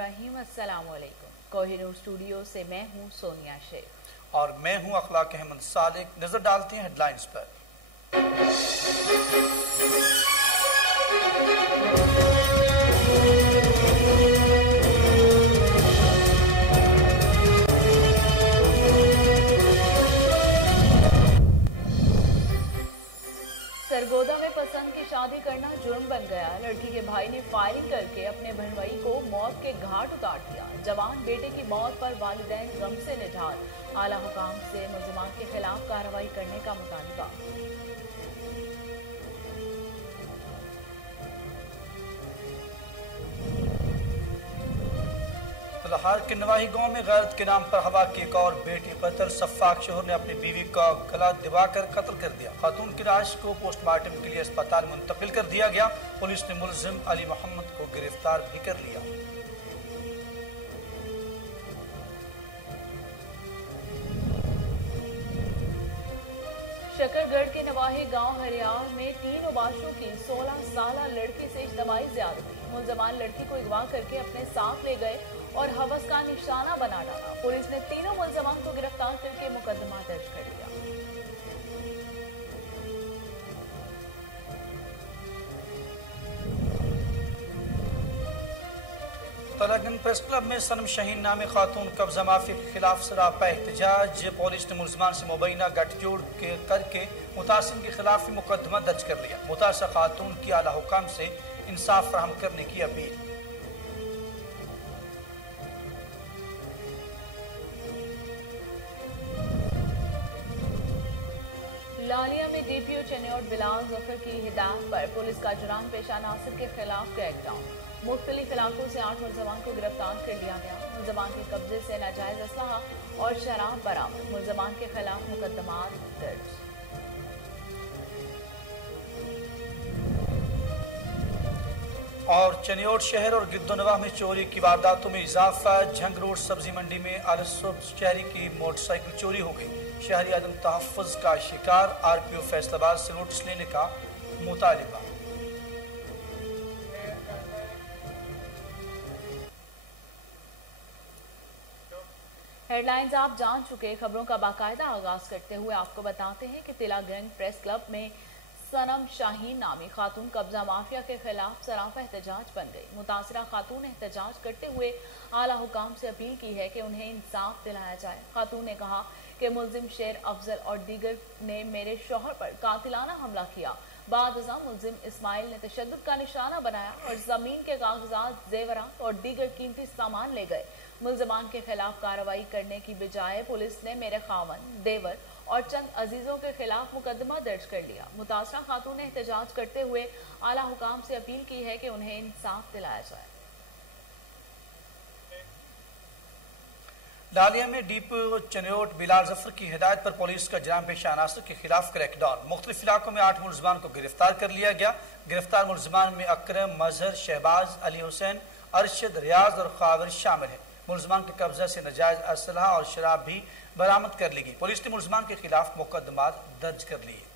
बिस्मिल्लाहिर्रहमानिर्रहीम। अस्सलाम वालेकुम। कोहिनूर स्टूडियो से मैं हूँ सोनिया शेख और मैं हूँ अखलाक अहमद सादिक। नजर डालते हैं हेडलाइंस पर। सरगोदा में पसंद की शादी करना जुर्म बन गया। लड़की के भाई ने फायरिंग करके अपने भनवई को मौत के घाट उतार दिया। जवान बेटे की मौत पर वालिदैन गम से निढाल। आला हुकाम से मुल्जिमान के खिलाफ कार्रवाई करने का मुतालबा। लाहौर के नवाही गांव में गैरत के नाम पर हवा की एक और बेटी कत्ल। सफाक शोहर ने अपनी बीवी का गला दबाकर कत्ल कर दिया। खातून की लाश को पोस्टमार्टम के लिए अस्पताल मुंतकिल कर दिया गया। पुलिस ने मुलजिम अली मोहम्मद को गिरफ्तार भी कर लिया। शकरगढ़ के नवाही गांव हरियार में 3 उबाशों की 16 साल लड़की से इज्तिमाई ज़्यादती। मुल्ज़िमान लड़की को अगवा करके अपने साथ ले गए और हवस का निशाना बना डाला। पुलिस ने तीनों मुल्ज़िमान को गिरफ्तार करके मुकदमा दर्ज कर लिया। तलागन प्रेस क्लब में सनम शाहीन नामी खातून कब्जा माफी के खिलाफ सरापा एहतजाज। पुलिस ने मुल्ज़िमान से मुबैना गठजोड़ करके मुतासिर के खिलाफ ही मुकदमा दर्ज कर लिया। मुतासिर खातून की आला हुकाम से इंसाफ फराहम करने की अपील। लालिया में डीपीओ चेन्नौर बिलाल जफर की हिदायत पर पुलिस का जुर्म पेशा नासिर के खिलाफ क्रैकडाउन। मुख्तलिफ इलाकों से 8 मुल्ज़िमान को गिरफ्तार कर लिया गया। मुल्ज़िमान के कब्जे से नाजायज असलहा और शराब बरामद। मुल्ज़िमान के खिलाफ मुकदमा दर्ज। और चनियोट शहर और गिद्दोनवाह में चोरी की वारदातों में इजाफा। झंग रोड सब्जी मंडी में अलसुब शहरी की मोटरसाइकिल चोरी हो गई। शहरी आदम तहफ़्फ़ुज़ का शिकार। आरपीओ फैसलाबाद से नोटिस लेने का मुतालिबा। हेडलाइंस आप जान चुके। खबरों का बाकायदा आगाज करते हुए आपको बताते हैं कि तिलागंज प्रेस क्लब में सनम शाहीन नामी खातून कब्जा माफिया के खिलाफ सराफा एहतजाज बन गई। मुतासरा खातून ने एहतजाज करते हुए आला हुकाम से अपील की है कि उन्हें इंसाफ दिलाया जाए। खातून ने कहा कि मुल्जिम शेर अफजल और दीगर ने मेरे शौहर पर कातिलाना हमला किया। बाद मुल्जिम इस्माइल ने तशद्दुद का निशाना बनाया और जमीन के कागजात, जेवरात और दीगर कीमती सामान ले गए। मुल्जिमान के खिलाफ कार्रवाई करने की बजाय पुलिस ने मेरे खावन, देवर और चंद अजीजों के खिलाफ मुकदमा दर्ज कर लिया। मुतासरा खातून ने एहतजाज करते हुए आला हुकाम से अपील की है कि उन्हें इंसाफ दिलाया जाए। लालिया में डीपीओ चनियोट बिलाल जफर की हिदायत पर पुलिस का जुर्म पेशा अनासर के खिलाफ क्रैकडाउन। मुख्तलिफ इलाकों में 8 मुल्ज़िमान को गिरफ्तार कर लिया गया। गिरफ्तार मुल्ज़िमान में अकरम, मजहर, शहबाज, अली हुसैन, अरशद, रियाज और खावर शामिल है। मुल्ज़िमान के कब्जा से नाजायज असलहा और शराब भी बरामद कर ली गई। पुलिस ने मुल्ज़िमान के खिलाफ मुकदमा दर्ज कर लिए।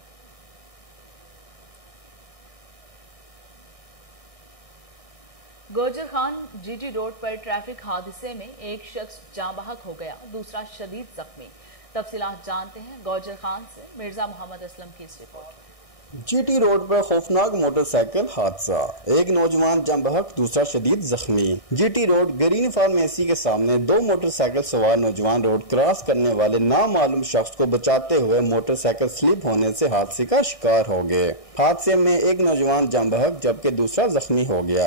गोजर खान जीटी रोड पर ट्रैफिक हादसे में एक शख्स जाँ बहक हो गया, दूसरा शदीद जख्मी। तफसीलात जानते हैं गोजर खान से। मिर्जा मोहम्मद असलम की इस रिपोर्ट। जीटी रोड पर खौफनाक मोटरसाइकिल हादसा, एक नौजवान जाँ बहक, दूसरा शदीद जख्मी। जीटी रोड ग्रीन फार्मेसी के सामने 2 मोटरसाइकिल सवार नौजवान रोड क्रॉस करने वाले नामालूम शख्स को बचाते हुए मोटरसाइकिल स्लिप होने से हादसे का शिकार हो गए। हादसे में एक नौजवान जाँ बहक जबकि दूसरा जख्मी हो गया।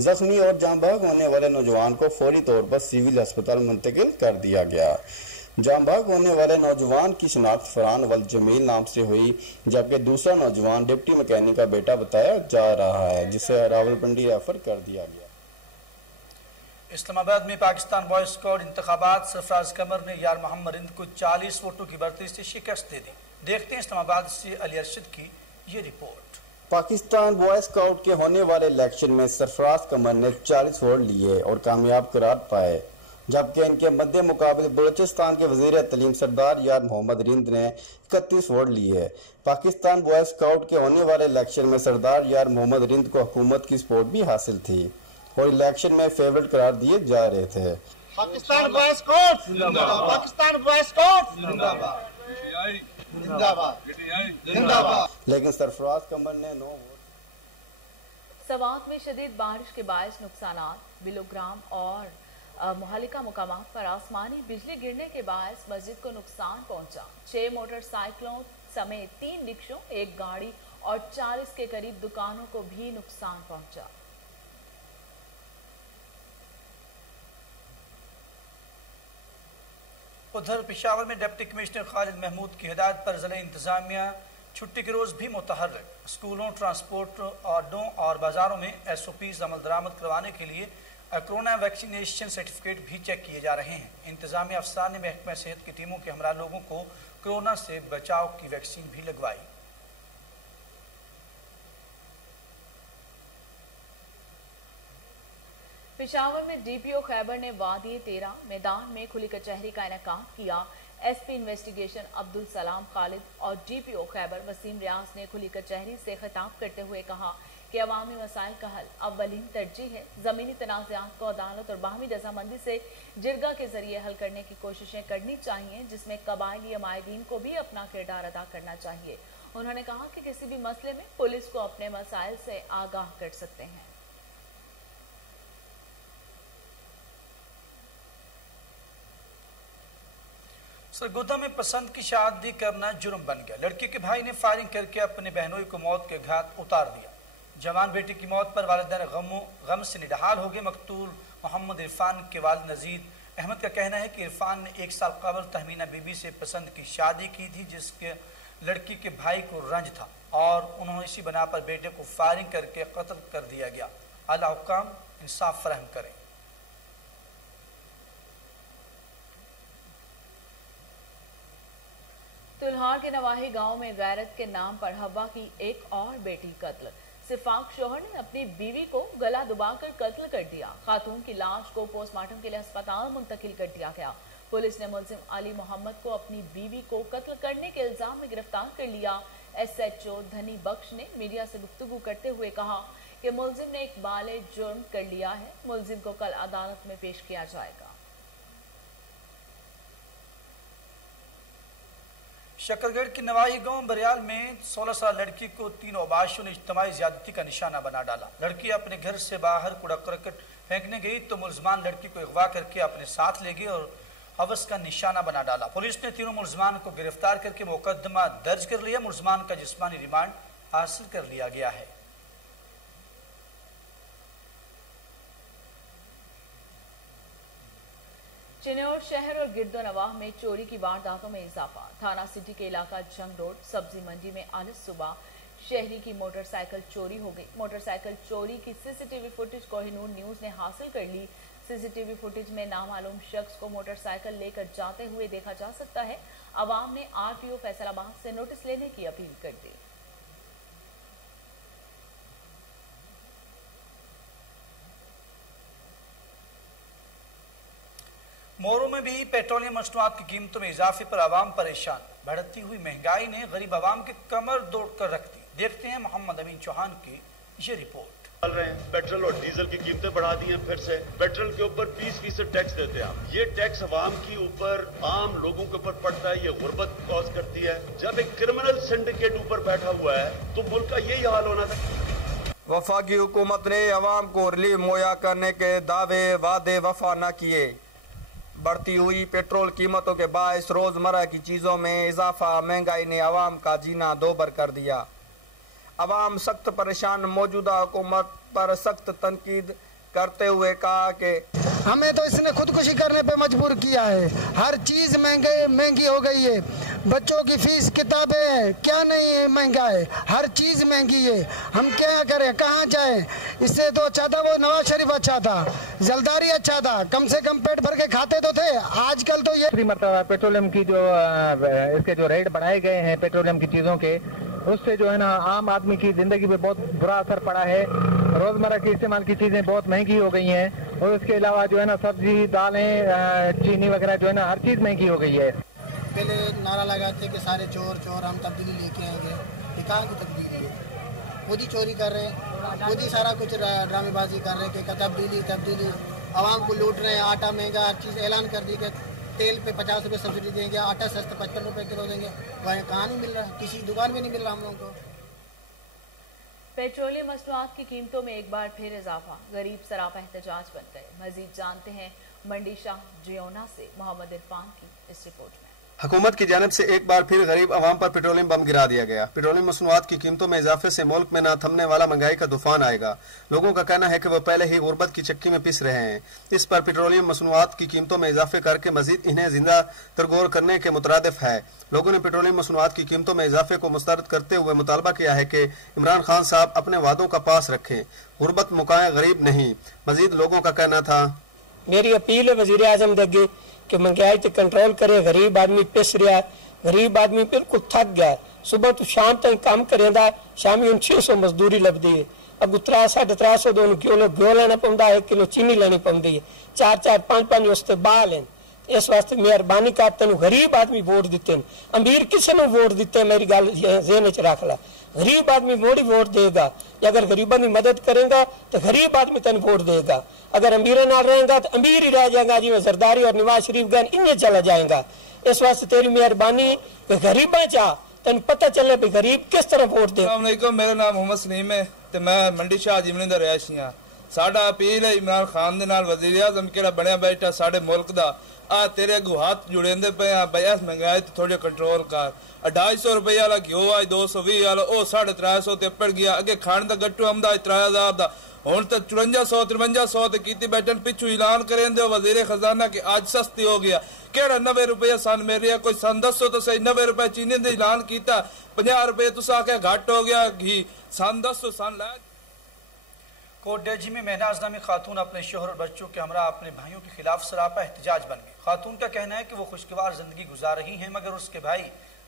जख्मी और जाँ बहक होने वाले नौजवान को फौरी तौर पर सिविल अस्पताल मुंतकिल कर दिया गया। जाँ बहक होने वाले नौजवान की शिनाख्त फरहान वल जमील नाम से हुई, जबकि दूसरा नौजवान डिप्टी मैकेनिक का बेटा बताया जा रहा है, जिसे रावलपिंडी रेफर कर दिया गया। इस्लामाबाद में पाकिस्तान बॉयज स्क्वाड इंतखाबात सरफराज कमर ने यार मोहम्मद रिंद को 40 वोटों की बढ़ती से शिकस्त दे दी। देखते हैं इस्लामाबाद से अली अरशद की ये रिपोर्ट। पाकिस्तान बॉय स्काउट के होने वाले इलेक्शन में सरफराज कमर ने 40 वोट लिए और कामयाब करार पाए, जबकि इनके मध्य मुकाबले बलूचिस्तान के वजीर तलीम सरदार यार मोहम्मद रिंद ने 31 वोट लिए। पाकिस्तान बॉय स्काउट के होने वाले इलेक्शन में सरदार यार मोहम्मद रिंद को हुकूमत की सपोर्ट भी हासिल थी। और इलेक्शन में फेवरेट करार दिए जा रहे थे। पाकिस्तान बॉयज कोर्ट जिंदाबाद, पाकिस्तान बॉयज कोर्ट जिंदाबाद, जिंदाबाद, जिंदाबाद। लेकिन सरफराज कमर ने नो वोट। सवात में शदीद बारिश के बायस नुकसानात, बिलोग्राम और मुहल्लिका मुकामात पर आसमानी बिजली गिरने के बायस मस्जिद को नुकसान पहुंचा। 6 मोटरसाइकिलों समेत 3 रिक्शों, 1 गाड़ी और 40 के करीब दुकानों को भी नुकसान पहुंचा। उधर पेशावर में डिप्टी कमिश्नर खालिद महमूद की हिदायत पर जिला इंतजामिया छुट्टी के रोज भी मुतहर्रिक। स्कूलों, ट्रांसपोर्ट अड्डों और बाजारों में SOPs अमल दरामद करवाने के लिए कोरोना वैक्सीनेशन सर्टिफिकेट भी चेक किए जा रहे हैं। इंतजामिया अफसरान ने महकमा सेहत की टीमों के हमरा लोगों को कोरोना से बचाव की वैक्सीन भी लगवाई। पेशावर में DPO खैबर ने वादी 13 मैदान में खुली कचहरी का इनेकाद किया। SP इन्वेस्टिगेशन अब्दुल सलाम खालिद और DPO खैबर वसीम रियाज ने खुली कचहरी से खिताब करते हुए कहा कि अवामी मसाइल का हल अव्वलीन तरजीह है। जमीनी तनाज़ात को अदालत और बाहमी रजामंदी से जिरगा के जरिए हल करने की कोशिशें करनी चाहिए, जिसमें कबायली अमायदीन को भी अपना किरदार अदा करना चाहिए। उन्होंने कहा कि किसी भी मसले में पुलिस को अपने मसाइल से आगाह कर सकते हैं। सरगोदा में पसंद की शादी करना जुर्म बन गया। लड़की के भाई ने फायरिंग करके अपने बहनोई को मौत के घाट उतार दिया। जवान बेटी की मौत पर वालिदैन गम से निढाल हो गए। मकतूल मोहम्मद इरफान के वालिद नजीर अहमद का कहना है कि इरफान ने 1 साल कबल तहमीना बीबी से पसंद की शादी की थी, जिसके लड़की के भाई को रंज था और उन्होंने इसी बना पर बेटे को फायरिंग करके कत्ल कर दिया गया। अल्लाह हुक्म इंसाफ फराहम करें। तुल्हार के नवाही गांव में गैरत के नाम पर हवा की एक और बेटी कत्ल। सिफाक शोहर ने अपनी बीवी को गला दबाकर कत्ल कर दिया। खातून की लाश को पोस्टमार्टम के लिए अस्पताल मुंतकिल कर दिया गया। पुलिस ने मुलजिम अली मोहम्मद को अपनी बीवी को कत्ल करने के इल्जाम में गिरफ्तार कर लिया। SHO धनी बख्श ने मीडिया से गुफ्तगू करते हुए कहा कि मुलजिम ने एक बाले जुर्म कर लिया है। मुलजिम को कल अदालत में पेश किया जाएगा। शकरगढ़ के नवाही गांव बरियाल में 16 साल लड़की को 3 अबाशियों ने इज्तिमाई ज्यादती का निशाना बना डाला। लड़की अपने घर से बाहर कूड़ा करकट फेंकने गई तो मुलजमान लड़की को अगवा करके अपने साथ ले गए और हवस का निशाना बना डाला। पुलिस ने तीनों मुलजमान को गिरफ्तार करके मुकदमा दर्ज कर लिया। मुलजमान का जिस्मानी रिमांड हासिल कर लिया गया है। चिन्नौर शहर और गिरदोनवाह में चोरी की वारदातों में इजाफा। थाना सिटी के इलाका जंग रोड सब्जी मंडी में आज सुबह शहरी की मोटरसाइकिल चोरी हो गई। मोटरसाइकिल चोरी की CCTV फुटेज कोहिनूर न्यूज ने हासिल कर ली। CCTV फुटेज में नामालूम शख्स को मोटरसाइकिल लेकर जाते हुए देखा जा सकता है। अवाम ने RTO फैसलाबाद से नोटिस लेने की अपील कर दी। मोरू में भी पेट्रोलियम मसनूआत की कीमतों में इजाफे पर आवाम परेशान। बढ़ती हुई महंगाई ने गरीब आवाम की कमर दौड़ कर रख दी। देखते हैं मोहम्मद अमीन चौहान की ये रिपोर्ट। पेट्रोल और डीजल की कीमतें बढ़ा दी हैं। फिर से पेट्रोल के ऊपर 20% टैक्स देते हैं आप। ये टैक्स आवाम के ऊपर, आम लोगों के ऊपर पड़ता है। ये गुर्बत कॉज करती है। जब एक क्रिमिनल सिंडिकेट ऊपर बैठा हुआ है तो मुल्क का यही हाल होना था। वफाकी हुकूमत ने आवाम को रिलीफ मुहैया करने के दावे वादे वफा न किए। बढ़ती हुई पेट्रोल कीमतों के बायस रोजमर्रा की चीजों में इजाफा महंगाई ने आवाम का जीना दोबर कर दिया। आवाम सख्त परेशान। मौजूदा हुकूमत पर सख्त तनकीद करते हुए कहा कि हमें तो इसने खुदकुशी करने पे मजबूर किया है। हर चीज महंगी हो गई है। बच्चों की फीस, किताबें, क्या नहीं है महंगा है। हर चीज महंगी है। हम क्या करें, कहाँ जाएं? इससे तो अच्छा था वो नवाज शरीफ अच्छा था, जलदारी अच्छा था, कम से कम पेट भर के खाते तो थे। आजकल तो ये मतलब पेट्रोलियम की जो इसके जो रेट बढ़ाए गए हैं पेट्रोलियम की चीजों के, उससे जो है ना आम आदमी की जिंदगी पे बहुत बुरा असर पड़ा है। रोजमर्रा की इस्तेमाल की चीजें बहुत महंगी हो गई हैं और उसके अलावा जो है ना सब्जी, दालें, चीनी वगैरह जो है ना हर चीज महंगी हो गई है। पहले नारा लगाते कि सारे चोर चोर, हम तब्दीली लेके आएंगे। ये कहाँ की तब्दीली है? खुद ही चोरी कर रहे हैं, खुद ही सारा कुछ ड्रामेबाजी कर रहे हैं कि तब्दीली आवाम को लूट रहे हैं। आटा महंगा, हर चीज़ ऐलान कर दी कि तेल पे 50 रुपये सब्सिडी देंगे, आटा सस्ता 55 रुपये किलो देंगे। वह कहाँ नहीं मिल रहा, किसी दुकान में नहीं मिल रहा हम लोगों को। पेट्रोलियम मसनूआत की कीमतों में एक बार फिर इजाफा, गरीब सरापा एहतजाज बन गए। मजीद जानते हैं मंडी शाह जियोना से मोहम्मद इरफान की इस रिपोर्ट में। हुकूमत की जानिब से एक बार फिर गरीब आवाम पर पेट्रोलियम बम गिरा दिया गया। पेट्रोलियम मसनूआत की कीमतों में इजाफे से मुल्क में न थमने वाला महंगाई का तूफान आएगा। लोगों का कहना है कि वो पहले ही गुर्बत की चक्की में पिस रहे हैं। इस पर पेट्रोलियम मसनूआत की कीमतों में इजाफे करके मजीद इन्हें जिंदा तरगोर करने के मुतरादिफ है। लोगों ने पेट्रोलियम मसनूआत की कीमतों में इजाफे को मुस्तरद करते हुए मुतालबा किया है कि इमरान खान साहब अपने वादों का पास रखें, गुर्बत मुकाए गरीब नहीं। मजीद लोगों का कहना था, मेरी अपील है वजीर आजम दे अगे कि महंगाई ते कंट्रोल करे। गरीब आदमी पिस रहा, गरीब आदमी बिल्कुल थक गया। सुबह तो शाम तक काम करेंदा, शामी 600 मजदूरी लभदी है। अब 300-350 दोनों घ्यो लेना पौंदा, 1 किलो चीनी लेनी पौंदी है, 4-4 5-5 उसते बाल हैं। इस वास्ते मेहरबानी कर, तेन गरीब आदमी वोट दिते हैं, अमीर किसी ने वोट दिते, मेरी गल ज़हन च रख ला। गरीब आदमी मोड़ी वोट देगा, अगर गरीबों की मदद करेगा तो गरीब आदमी तेन वोट देगा। अगर अमीर नाल रहेगा तो अमीर ही रह जाएगा, जिवें जरदारी और नवाज शरीफ गए इन्हें चला जाएगा। इस वास्ते तेरी मेहरबानी कि गरीबा चाह तेन पता चले भी गरीब किस तरह वोट दे। अस्सलाम वालेकुम, मेरा नाम मोहम्मद सलीम है ते मैं मंडी शाह जिमनी दा रहायशी हां। साडा अपील है इमरान खान दे नाल, वजीर आजम केड़ा बनया बैठा साडे मुल्क दा, आ तेरे अगू हाथ जुड़ेंदे पे आ बई इस महंगाई ते थोड़ी कंट्रोल कर। 250 रुपये वाला घ्यो आज 220 वाला, ओ 350 ते पड़ गया। अगे खाने दा गट्टू आमदा 3000 दा, हुण तो 5400-5300 ते कीती बैठन। पिछू ऐलान करें दे वजीर खजाना कि आज सस्ती हो गया। केड़ा 90 रुपये सन मेरे, कोई सन दसो तो सही। 90 रुपये चीनी दे ऐलान किया, 50 रुपये तुस आख्या घट हो गया घी, सन दसो सन ला। कोट डेजी में महनाज नामी खातून अपने शोहर और बच्चों के हमरा अपने भाइयों के खिलाफ सरापा एहतजाज बन गए। खातून का कहना है कि वो खुशगवार जिंदगी गुजार रही हैं, मगर उसके भाई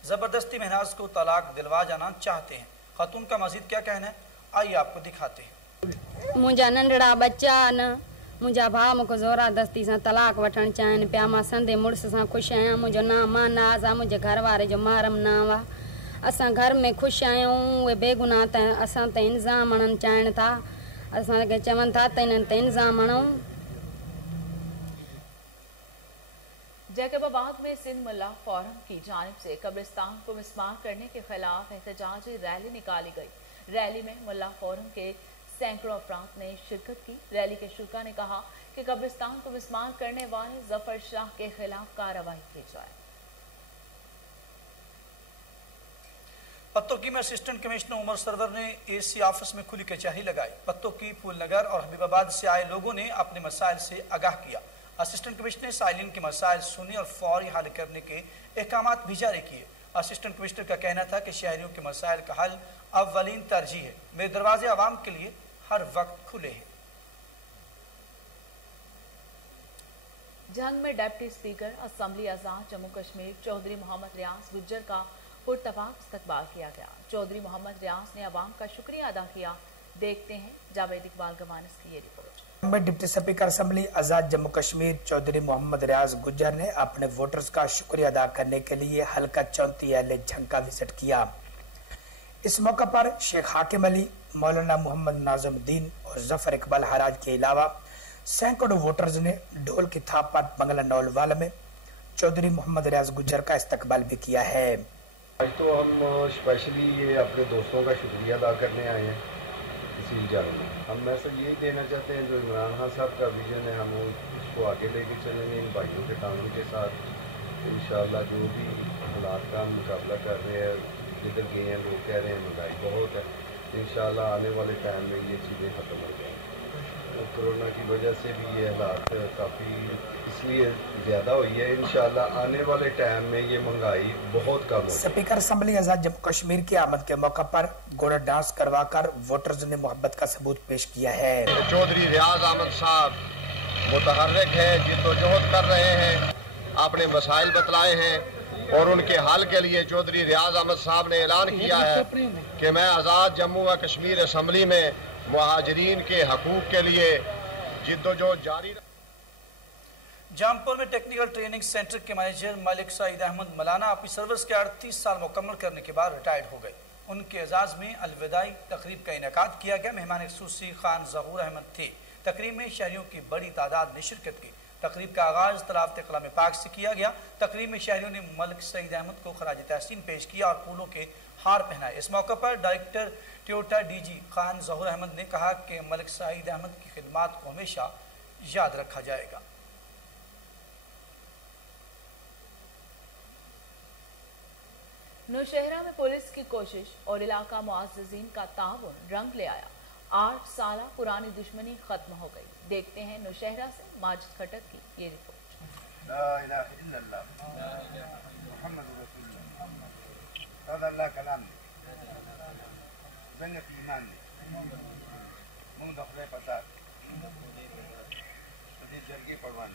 जबरदस्ती महनाज को तलाक दिलवा जाना चाहते हैं। खातून का मजीद क्या कहना है, आइए आपको दिखाते हैं। मुझा नंढड़ा बच्चा न, मुझा भाउ मूंखे ज़बरदस्ती सां तलाक वठण चाहिनि पिया। मां संदे मुड़ुस सां ख़ुशि आहियां। मुंहिंजो नाम मानाज़ आहे, मुंहिंजे घर वारे जो मारम नाम आहे। असां घर में ख़ुशि आहियूं। उहे बेगुनाह त असां ते इल्ज़ाम हणणु चाहिनि था, असांखे चवनि था त इन्हनि ते इल्ज़ाम हणूं। जैकबाबाद में सिंध मुल्ला फोरम की जानिब से कब्रिस्तान को मिस्मार करने के खिलाफ एहतजाजी रैली निकाली गई। रैली में मुल्ला फोरम के सैकड़ों अफराद ने शिरकत की। रैली के शुरा ने कहा कि कब्रिस्तान को मिस्मार करने वाले जफर शाह के खिलाफ कार्रवाई की जाए। पत्तोकी में असिस्टेंट कमिश्नर उमर सरवर ने एसी ऑफिस में खुली कचहरी लगाई। पत्तोकी, फूलनगर और हबीबाबाद से आए लोगों ने अपने मसाइल से आगाह किया। असिस्टेंट कमिश्नर ने साइलिन के मसाइल सुने और फौरी हल करने के अहकाम भी जारी किए। असिस्टेंट कमिश्नर का कहना था कि शहरियों के मसाइल का हल अव्वलीन तरजीह है। मेरे दरवाजे आवाम के लिए हर वक्त खुले हैं। जंग में डिप्टी स्पीकर असेंबली आजाद जम्मू कश्मीर चौधरी मोहम्मद रियाज गुज्जर का पुरतफाक इस्तकबाल किया गया। चौधरी मोहम्मद रियाज ने अवाम का शुक्रिया अदा किया। देखते हैं जावेद इकबाल गवानस की ये रिपोर्ट। डिप्टी स्पीकर असेंबली आजाद जम्मू कश्मीर चौधरी मोहम्मद रियाज गुज्जर ने अपने वोटर्स का शुक्रिया अदा करने के लिए हल्का 34 जंग का विजिट किया। इस मौका पर शेख हाकिम अली, मौलाना मोहम्मद नाज़मुद्दीन और जफर इकबाल हराज के अलावा सैकड़ों वोटर्स ने ढोल की थाप पर बंगला नौलवाल में चौधरी मोहम्मद रियाज गुज्जर का इस्तकबाल भी किया है। आज तो हम स्पेशली ये अपने दोस्तों का शुक्रिया अदा करने आए हैं इसी जंग में। हम मैसेज यही देना चाहते हैं, जो इमरान खान साहब का विजन है हम उसको आगे लेके चलेंगे इन भाइयों के ताउन के साथ। इंशाअल्लाह जो भी हालात का हम मुकाबला कर रहे हैं, जिधर गए हैं लोग कह रहे हैं महंगाई बहुत है, इंशाअल्लाह आने वाले टाइम में ये चीज़ें ख़त्म हो जाएंगी। कोरोना की वजह से भी ये हालात काफ़ी इसलिए ज़्यादा हुई है। इंशाअल्लाह आने वाले टाइम में ये महंगाई बहुत कम होगी। स्पीकर असेंबली आजाद जम्मू कश्मीर की आमद के मौका पर घोड़ा डांस करवाकर वोटर्स ने मोहब्बत का सबूत पेश किया है। चौधरी रियाज अहमद साहब मुतहर्रिक है, जिद्दोजहद कर रहे हैं, अपने मसाइल बतलाए हैं और उनके हल के लिए चौधरी रियाज अहमद साहब ने ऐलान किया है कि मैं आज़ाद जम्मू व कश्मीर असेंबली में मुहाजिरीन के हकूक़ के लिए जिद्दोजहद जारी। जामपुर में टेक्निकल ट्रेनिंग सेंटर के मैनेजर मलिक सईद अहमद मलाना अपनी सर्विस के 38 साल मुकम्मल करने के बाद रिटायर्ड हो गए। उनके एजाज में अलविदाई तकरीब का इनेकाद किया गया। मेहमान खुसूसी खान ज़हूर अहमद थे। तकरीब में शहरियों की बड़ी तादाद ने शिरकत की। तकरीब का आगाज तलावत कलाम पाक से किया गया। तकरीब में शहरियों ने मलिक सईद अहमद को खराज तहसीन पेश किया और फूलों के हार पहनाए। इस मौके पर डायरेक्टर टोयोटा डीजी खान ज़हूर अहमद ने कहा कि मलिक सईद अहमद की खिदमात को हमेशा याद रखा जाएगा। नौशहरा में पुलिस की कोशिश और इलाका मुआज़्ज़िज़ीन का ताउन रंग ले आया। 8 साल पुरानी दुश्मनी खत्म हो गई। देखते हैं नौशहरा से माजिद खटक की ये रिपोर्ट। ला इलाहा इल्लल्लाह मुहम्मद रसूलुल्लाह अल्लाह कलाम जन्नत ईमान मुंह दखले पता जरगी पड़वान।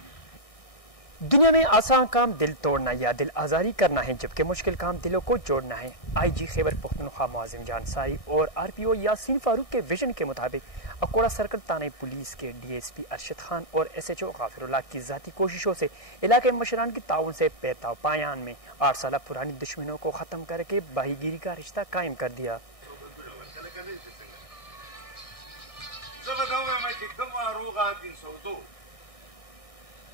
दुनिया में आसान काम दिल तोड़ना या दिल आजारी करना है, जबकि मुश्किल काम दिलों को जोड़ना है। IG खैबर पख्तूनख्वा मुआज़िम जान साई और RPO यासीन फारूक के विजन के मुताबिक अकोड़ा सर्कल थाना पुलिस के DSP अरशद खान और SHO गाफिरुल्लाह की जाती कोशिशों से इलाके मशरान के ताउन से पेताव पायान में 8 साल पुरानी दुश्मनों को खत्म करके भाईगिरी का रिश्ता कायम कर दिया।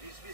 DSP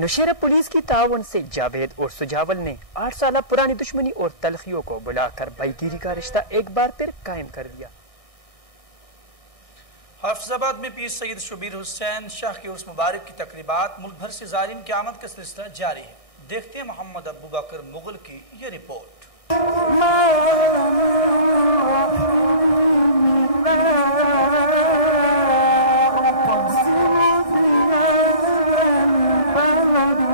नौशहरा पुलिस की ताउन से जावेद और सुजावल ने 8 साल पुरानी दुश्मनी और तलखियों को बुलाकर भाईगिरी का रिश्ता एक बार फिर कायम कर दिया। हाफिजाबाद में पीर सैयद शबीर हुसैन शाह के उर्स मुबारक की तकरीबात मुल्क भर से ज़ायरीन की आमद का सिलसिला जारी है। देखते हैं मोहम्मद अबू बकर मुगल की ये रिपोर्ट।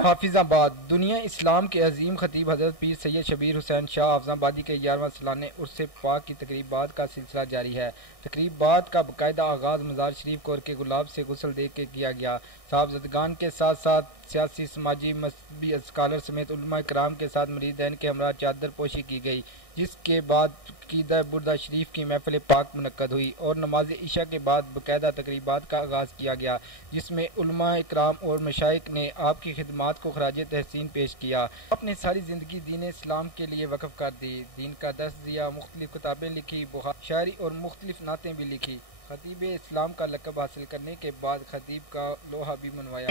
हाफिजाबाद दुनिया इस्लाम के अजीम खतीब हज़रत पीर सैयद शबीर हुसैन शाह हाफिजाबादी के 11वां सालाना उर्स पाक की तकरीबात का सिलसिला जारी है। तकरीबात का बाकायदा आगाज़ मज़ार शरीफ को के गुलाब से गुस्ल दे के किया गया। साहबजदगान के साथ साथ सियासी समाजी मजहबी स्कॉलर समेत उलमा कराम के साथ मरीदैन के हमरा चादर पोशी की गई, जिसके बाद क़ीदा बुर्दा शरीफ की महफिल पाक मुनक्कद हुई और नमाज इशा के बाद बाकायदा तकरीबात का आगाज़ किया गया, जिसमें उलमा इकराम और मशाइख ने आपकी खिदमात को खराज तहसीन पेश किया। अपनी सारी ज़िंदगी दीन इस्लाम के लिए वक़फ़ कर दी, दीन का दर्स दिया, मुख्तलिफ किताबें लिखी, शायरी और मुख्तलिफ नातें भी लिखी। खतीब इस्लाम का लक़ब हासिल करने के बाद खतीब का लोहा भी मनवाया।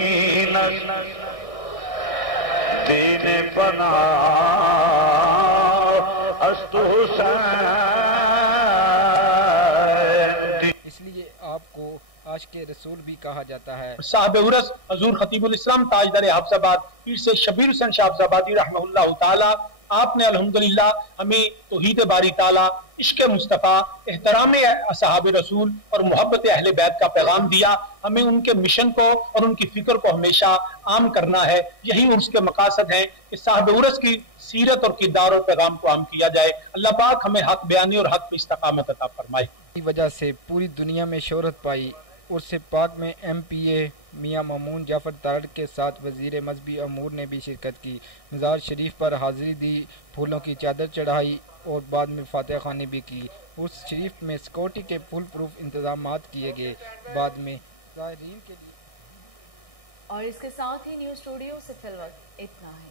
इसलिए आपको आशिक़े रसूल भी कहा जाता है। साहिब उरस हजूर खतीबुल इस्लाम ताजदार हाफिजाबाद पीर से शबीर हुसैन शाह हाफिजाबादी रहमहुल्लाह ताला, आपने अल्हम्दुलिल्लाह हमें तौहीद बारी ताला, इश्क मुस्तफ़ा, एहतराम असहाब रसूल और मोहब्बत अहले बैत का पैगाम दिया। हमें उनके मिशन को और उनकी फिक्र को हमेशा आम करना है। यही उसके मकासद हैं कि साहिब उरस की सीरत और किरदार और पैगाम को आम किया जाए। अल्लाह पाक हमें हक बयानी और हक पे इस्तकामत अता फरमाए। की वजह से पूरी दुनिया में शोहरत पाई। उर्स पाक में MPA मियाँ मामून जाफर तारड़ के साथ वजीर मजहबी अमूर ने भी शिरकत की। मज़ार शरीफ पर हाजिरी दी, फूलों की चादर चढ़ाई और बाद में फातिहा खानी भी की। उस शरीफ में सिक्योरिटी के फुल प्रूफ इंतजाम किए गए। बाद में ज़ायरीन के लिए और इसके साथ ही न्यूज़ स्टूडियो से फिलहाल इतना ही।